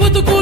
బతుకు?